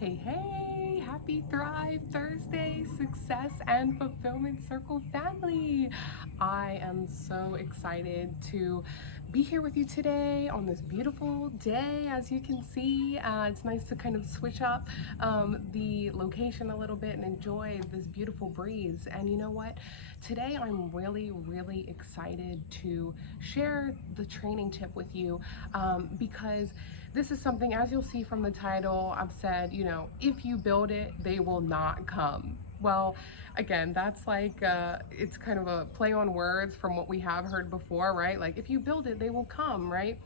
Hey, hey, happy Thrive Thursday, Success and Fulfillment Circle family. I am so excited to be here with you today on this beautiful day. As you can see, it's nice to kind of switch up the location a little bit and enjoy this beautiful breeze. And you know what? Today I'm really excited to share the training tip with you because this is something, as you'll see from the title, I've said, if you build it, they will not come. Well, again, that's like, it's kind of a play on words from what we have heard before, right? Like, if you build it, they will come, right?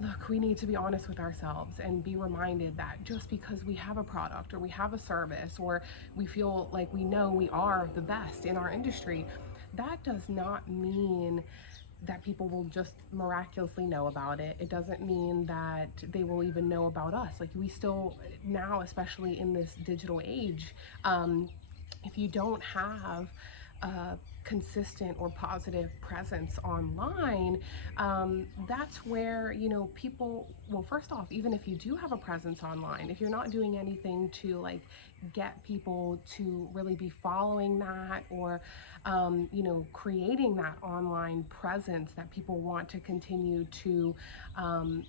Look, we need to be honest with ourselves and be reminded that just because we have a product or we have a service or we feel like we know we are the best in our industry, that does not mean that people will just miraculously know about it. It doesn't mean that they will even know about us. Like, we still, now, especially in this digital age, if you don't have a consistent or positive presence online, that's where, people, well, first off, even if you do have a presence online, if you're not doing anything to like get people to really be following that or, creating that online presence that people want to continue to,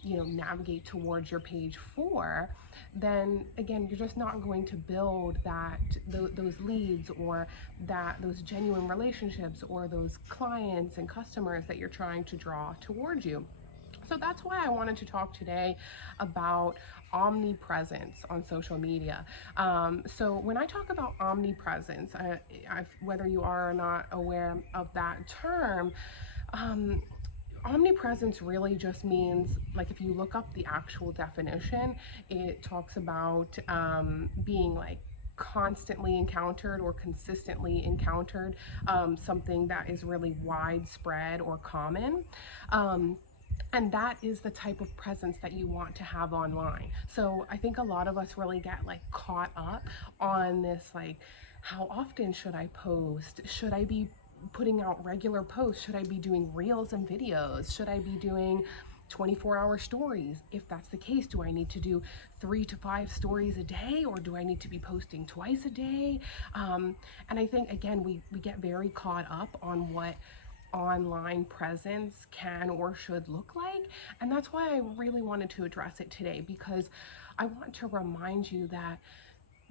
navigate towards your page for, then again, you're just not going to build those leads or those genuine relationships or those clients and customers that you're trying to draw towards you. So that's why I wanted to talk today about omnipresence on social media. So when I talk about omnipresence, whether you are or not aware of that term, um, omnipresence really just means, like, if you look up the actual definition, it talks about being like constantly encountered or consistently encountered, something that is really widespread or common. And that is the type of presence that you want to have online. So I think a lot of us really get like caught up on this, like, how often should I post? Should I be putting out regular posts? Should I be doing reels and videos? Should I be doing 24-hour stories? If that's the case, do I need to do 3 to 5 stories a day, or do I need to be posting twice a day? And I think, again, we get very caught up on what online presence can or should look like. And that's why I really wanted to address it today, because I want to remind you that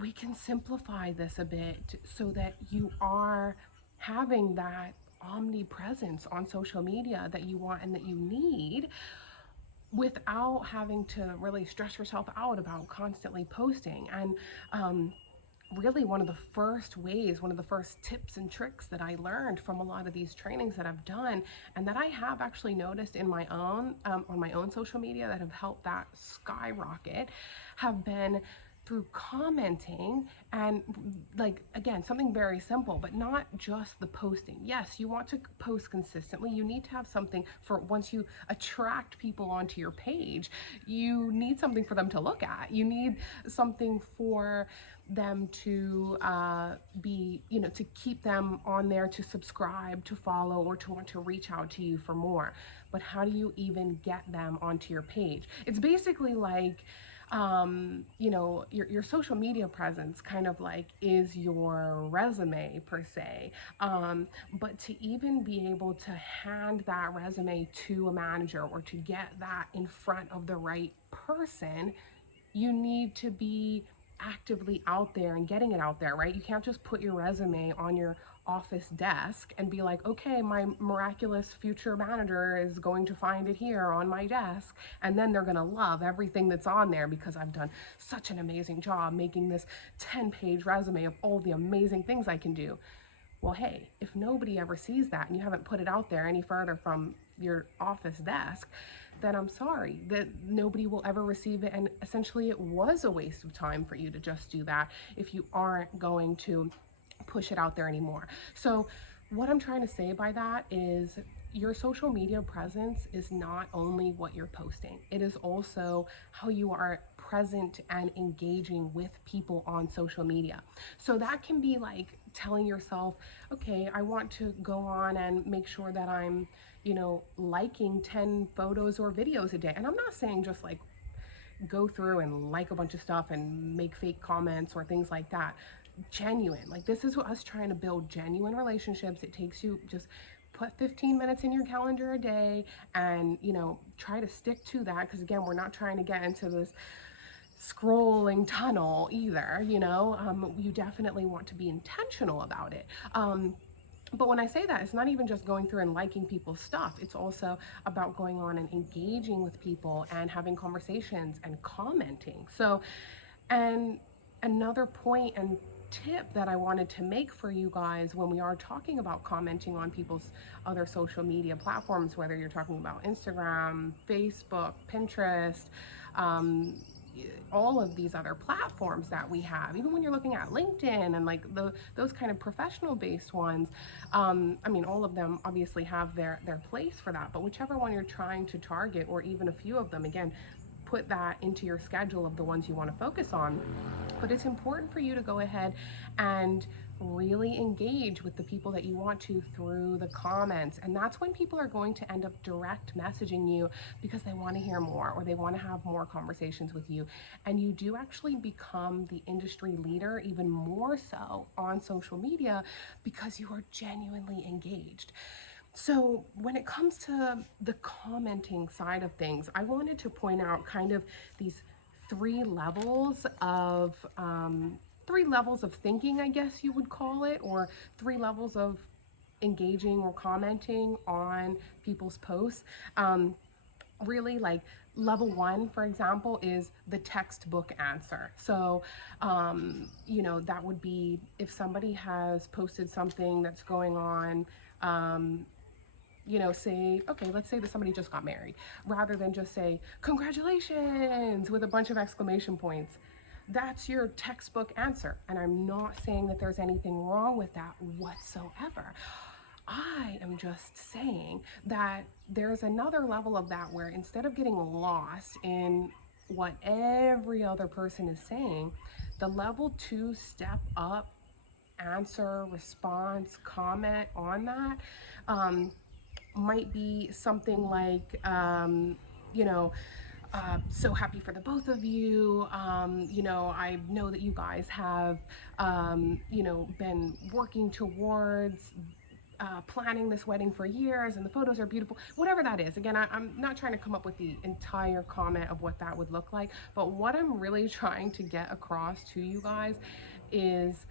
we can simplify this a bit so that you are having that omnipresence on social media that you want and that you need, without having to really stress yourself out about constantly posting. And really, one of the first tips and tricks that I learned from a lot of these trainings that I've done, and that I have actually noticed in my own, on my own social media, that have helped that skyrocket, have been through commenting. And, like, again, something very simple, but not just the posting. Yes, you want to post consistently. You need to have something for once you attract people onto your page. You need something for them to look at. You need something for them to be, to keep them on there, to subscribe, to follow, or to want to reach out to you for more. But how do you even get them onto your page? It's basically like, your social media presence kind of like is your resume per se. But to even be able to hand that resume to a manager or to get that in front of the right person, you need to be actively out there and getting it out there, right? You can't just put your resume on your office desk and be like, okay, my miraculous future manager is going to find it here on my desk, and then they're going to love everything that's on there because I've done such an amazing job making this 10-page resume of all the amazing things I can do. Well, hey, if nobody ever sees that and you haven't put it out there any further from your office desk, then I'm sorry that nobody will ever receive it. And essentially, it was a waste of time for you to just do that if you aren't going to push it out there anymore. So, what I'm trying to say by that is, your social media presence is not only what you're posting, it is also how you are present and engaging with people on social media. So that can be like telling yourself, okay, I want to go on and make sure that I'm, liking 10 photos or videos a day. And I'm not saying just like go through and like a bunch of stuff and make fake comments or things like that. Genuine, like this is us trying to build genuine relationships. It takes you just put 15 minutes in your calendar a day and try to stick to that, because again, we're not trying to get into this scrolling tunnel either. You definitely want to be intentional about it. But when I say that, it's not even just going through and liking people's stuff. It's also about going on and engaging with people and having conversations and commenting. So, and another point and tip that I wanted to make for you guys when we are talking about commenting on people's other social media platforms, whether you're talking about Instagram, Facebook, Pinterest, um, all of these other platforms that we have, even when you're looking at LinkedIn and like those kind of professional based ones. I mean, all of them obviously have their place for that, but whichever one you're trying to target, or even a few of them, again, put that into your schedule of the ones you want to focus on. But it's important for you to go ahead and really engage with the people that you want to through the comments. And that's when people are going to end up direct messaging you because they want to hear more or they want to have more conversations with you. And you do actually become the industry leader even more so on social media because you are genuinely engaged. So, when it comes to the commenting side of things, I wanted to point out kind of these three levels of thinking, I guess you would call it, or three levels of engaging or commenting on people's posts. Really, like level one, for example, is the textbook answer. So, that would be if somebody has posted something that's going on. Say, okay, let's say that somebody just got married, rather than just say, congratulations, with a bunch of exclamation points. That's your textbook answer. And I'm not saying that there's anything wrong with that whatsoever. I am just saying that there's another level of that where instead of getting lost in what every other person is saying, the level two step up answer, response, comment on that might be something like, so happy for the both of you. I know that you guys have, been working towards planning this wedding for years, and the photos are beautiful. Whatever that is. Again, I'm not trying to come up with the entire comment of what that would look like, but what I'm really trying to get across to you guys is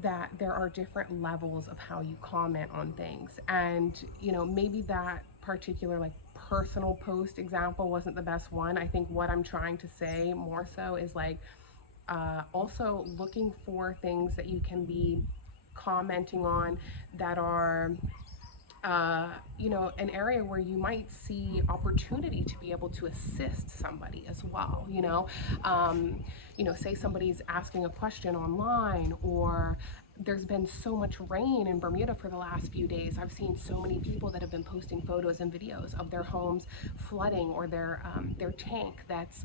that there are different levels of how you comment on things. And maybe that particular like personal post example wasn't the best one. I think what I'm trying to say more so is like, also looking for things that you can be commenting on that are an area where you might see opportunity to be able to assist somebody as well. Say somebody's asking a question online, or there's been so much rain in Bermuda for the last few days. I've seen so many people that have been posting photos and videos of their homes flooding, or their tank that's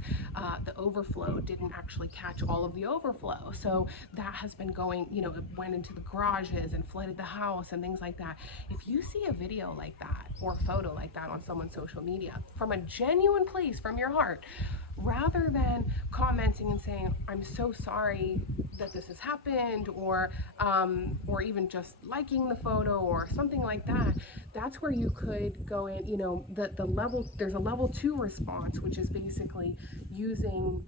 the overflow didn't actually catch all of the overflow. So that has been going, it went into the garages and flooded the house and things like that. If you see a video like that or photo like that on someone's social media from a genuine place from your heart, rather than commenting and saying, I'm so sorry that this has happened, or even just liking the photo or something like that, that's where you could go in. The level, there's a level two response, which is basically using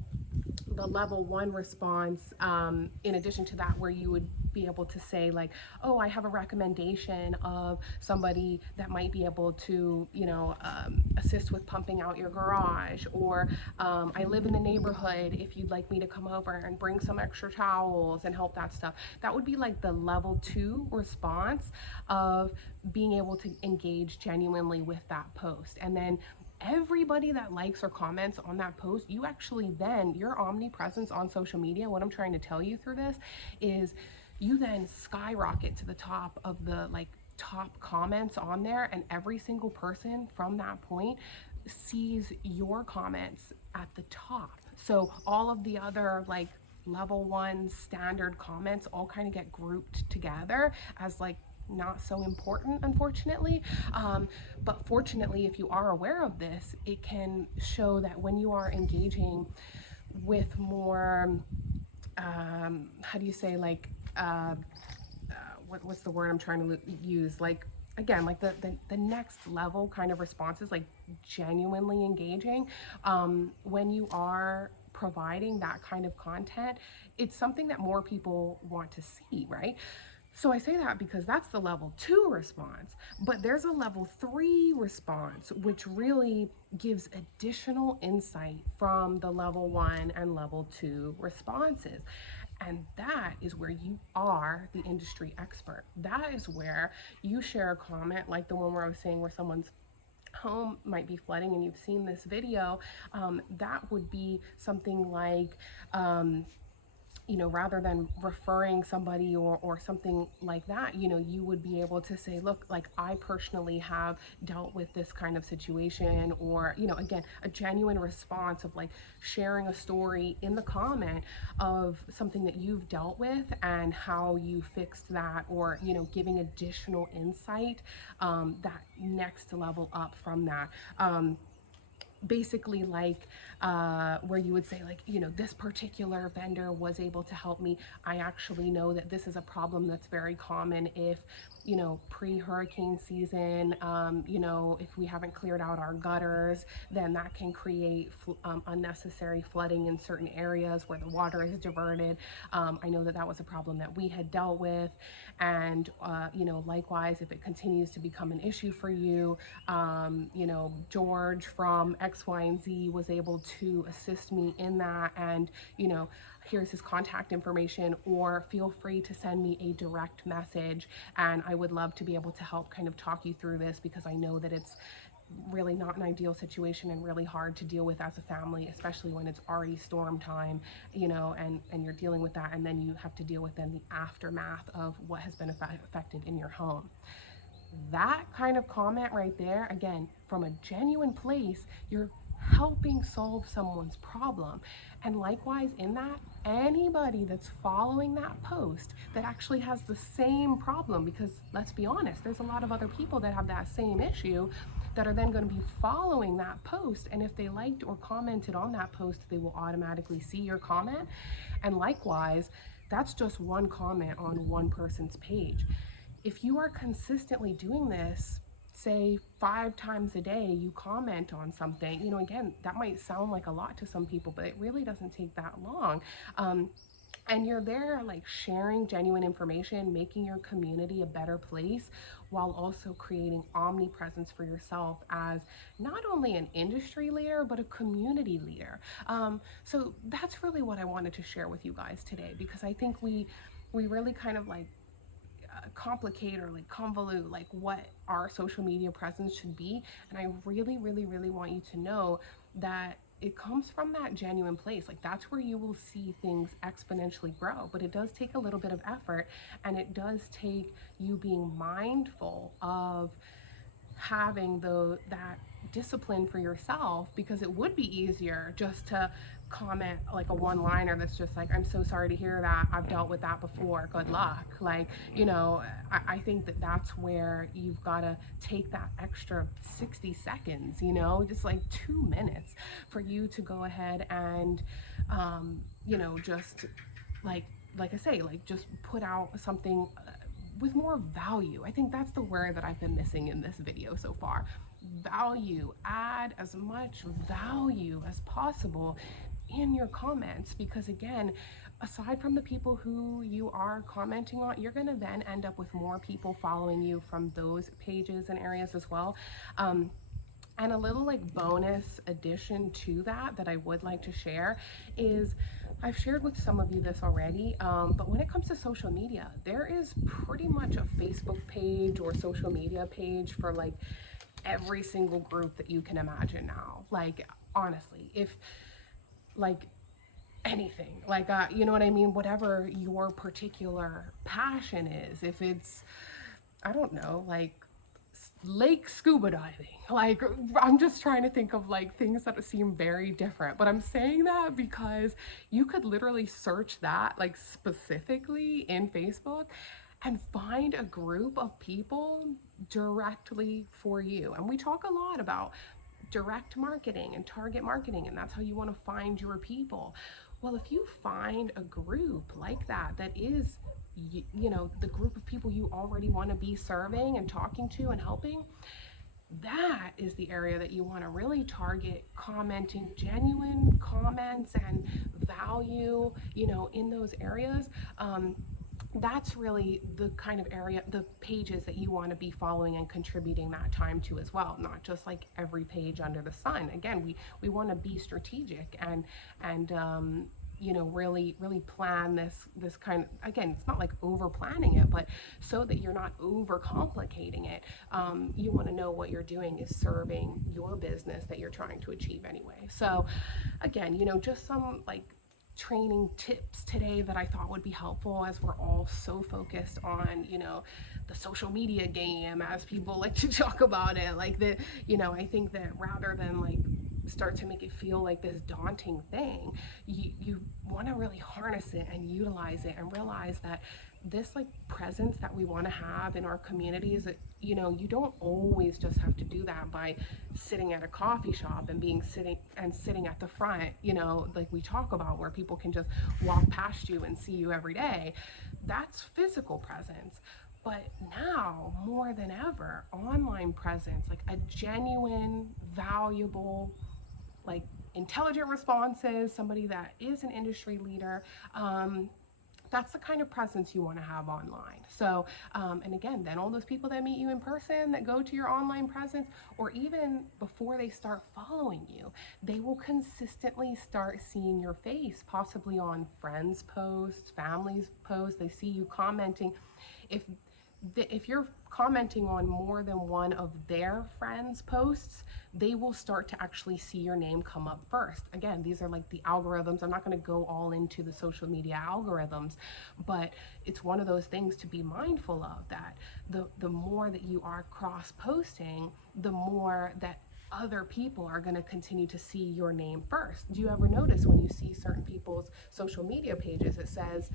the level one response, in addition to that, where you would be able to say like, oh, I have a recommendation of somebody that might be able to, assist with pumping out your garage, or I live in the neighborhood, if you'd like me to come over and bring some extra towels and help that stuff. That would be like the level two response of being able to engage genuinely with that post. And then everybody that likes or comments on that post, you actually then, your omnipresence on social media, what I'm trying to tell you through this is you then skyrocket to the top of the like top comments on there, and every single person from that point sees your comments at the top. So all of the other like level one standard comments all kind of get grouped together as like not so important, unfortunately. But fortunately, if you are aware of this, it can show that when you are engaging with more, how do you say, like, what's the word I'm trying to use? Like, again, like the next level kind of responses, like genuinely engaging, when you are providing that kind of content, it's something that more people want to see, right? So I say that because that's the level 2 response, but there's a level 3 response, which really gives additional insight from the level 1 and level 2 responses. And that is where you are the industry expert. That is where you share a comment like the one where I was saying where someone's home might be flooding and you've seen this video. That would be something like, rather than referring somebody or something like that, you would be able to say, look, like I personally have dealt with this kind of situation, or, again, a genuine response of like sharing a story in the comment of something that you've dealt with and how you fixed that, or, giving additional insight, that next level up from that. Basically, like, where you would say, like, this particular vendor was able to help me. I actually know that this is a problem that's very common if, pre-hurricane season, if we haven't cleared out our gutters, then that can create unnecessary flooding in certain areas where the water is diverted. I know that that was a problem that we had dealt with, and likewise, if it continues to become an issue for you, George from X, Y, and Z was able to assist me in that, and here's his contact information, or feel free to send me a direct message, and I would love to be able to help kind of talk you through this, because I know that it's really not an ideal situation and really hard to deal with as a family, especially when it's already storm time, and you're dealing with that, and then you have to deal with then the aftermath of what has been affected in your home. That kind of comment right there, again, from a genuine place, you're helping solve someone's problem. And likewise, in that, anybody that's following that post that actually has the same problem, because let's be honest, there's a lot of other people that have that same issue that are then going to be following that post. And if they liked or commented on that post, they will automatically see your comment. And likewise, that's just one comment on one person's page. If you are consistently doing this, say 5 times a day, you comment on something, again, that might sound like a lot to some people, but it really doesn't take that long. And you're there, like, sharing genuine information, making your community a better place, while also creating omnipresence for yourself as not only an industry leader but a community leader. So that's really what I wanted to share with you guys today, because I think we really kind of like complicate or like convolute like what our social media presence should be. And I really, really, really want you to know that it comes from that genuine place. Like, that's where you will see things exponentially grow, but it does take a little bit of effort, and it does take you being mindful of having that discipline for yourself, because it would be easier just to comment like a one liner that's just like, I'm so sorry to hear that, I've dealt with that before, good luck. Like, I think that that's where you've got to take that extra 60 seconds, just like 2 minutes, for you to go ahead and just like I say, like, just put out something with more value. I think that's the word that I've been missing in this video so far. Value. Add as much value as possible in your comments, because again, aside from the people who you are commenting on, you're going to then end up with more people following you from those pages and areas as well. And a little like bonus addition to that I would like to share is, I've shared with some of you this already, but when it comes to social media, there is pretty much a Facebook page or social media page for like every single group that you can imagine now. Like, honestly, if like anything, like, you know what I mean? Whatever your particular passion is, if it's, I don't know, like lake scuba diving. Like, I'm just trying to think of like things that seem very different, but I'm saying that because you could literally search that like specifically in Facebook, and find a group of people directly for you. And we talk a lot about direct marketing and target marketing, and that's how you want to find your people. Well, if you find a group like that, that is, the group of people you already want to be serving and talking to and helping, that is the area that you want to really target, commenting genuine comments and value, in those areas. That's really the kind of area, the pages that you want to be following and contributing that time to as well, not just like every page under the sun. Again, we want to be strategic and really plan this kind of, again, it's not like over planning it, but so that you're not over complicating it. You want to know what you're doing is serving your business that you're trying to achieve anyway. So again, just some like training tips today that I thought would be helpful, as we're all so focused on, the social media game, as people like to talk about it. Like I think that rather than like start to make it feel like this daunting thing, you want to really harness it and utilize it and realize that this like presence that we want to have in our communities, that you don't always just have to do that by sitting at a coffee shop and sitting at the front, like we talk about, where people can just walk past you and see you every day. That's physical presence. But now more than ever, online presence, like a genuine, valuable, like intelligent responses, somebody that is an industry leader, that's the kind of presence you want to have online. So, and again, then all those people that meet you in person, that go to your online presence, or even before they start following you, they will consistently start seeing your face, possibly on friends' posts, families' posts. They see you commenting. If if you're commenting on more than one of their friends' posts, they will start to actually see your name come up first. Again, these are like the algorithms. I'm not going to go all into the social media algorithms, but it's one of those things to be mindful of, that the more that you are cross posting, the more that other people are going to continue to see your name first. Do you ever notice when you see certain people's social media pages, it says,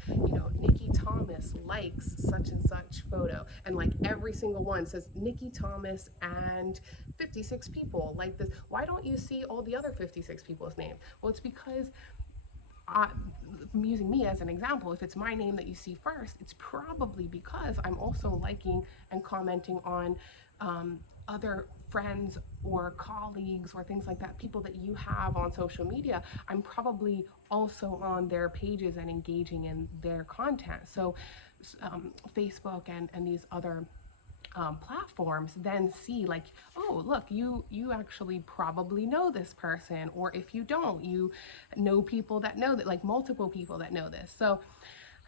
Nikki Thomas likes such and such photo, and like every single one says Nikki Thomas and 56 people like this? Why don't you see all the other 56 people's names? Well, it's because I'm using me as an example. If it's my name that you see first, it's probably because I'm also liking and commenting on other friends or colleagues or things like that, people that you have on social media. I'm probably also on their pages and engaging in their content. So Facebook and these other platforms then see like, oh look, you actually probably know this person, or if you don't, you know people that know that, like multiple people that know this. So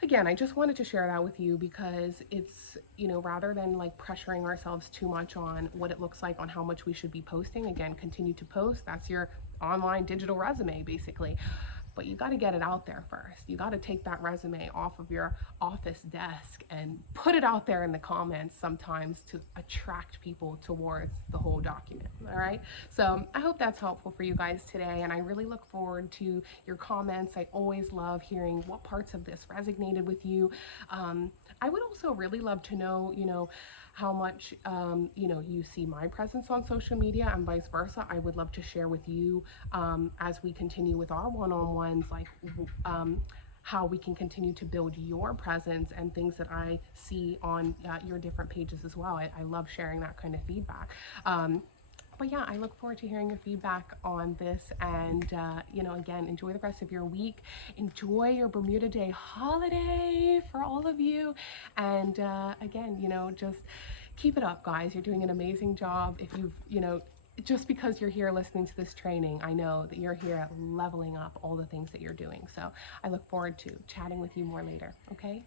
again, I just wanted to share that with you, because it's, rather than like pressuring ourselves too much on what it looks like, on how much we should be posting, again, continue to post. That's your online digital resume basically. But you got to get it out there first. You got to take that resume off of your office desk and put it out there in the comments sometimes, to attract people towards the whole document. All right. So I hope that's helpful for you guys today. And I really look forward to your comments. I always love hearing what parts of this resonated with you. I would also really love to know, how much you see my presence on social media, and vice versa. I would love to share with you, as we continue with our one-on-ones, like how we can continue to build your presence and things that I see on your different pages as well. I love sharing that kind of feedback. But yeah, I look forward to hearing your feedback on this. And, again, enjoy the rest of your week. Enjoy your Bermuda Day holiday for all of you. And again, just keep it up, guys. You're doing an amazing job. If you've, just because you're here listening to this training, I know that you're here leveling up all the things that you're doing. So I look forward to chatting with you more later. Okay?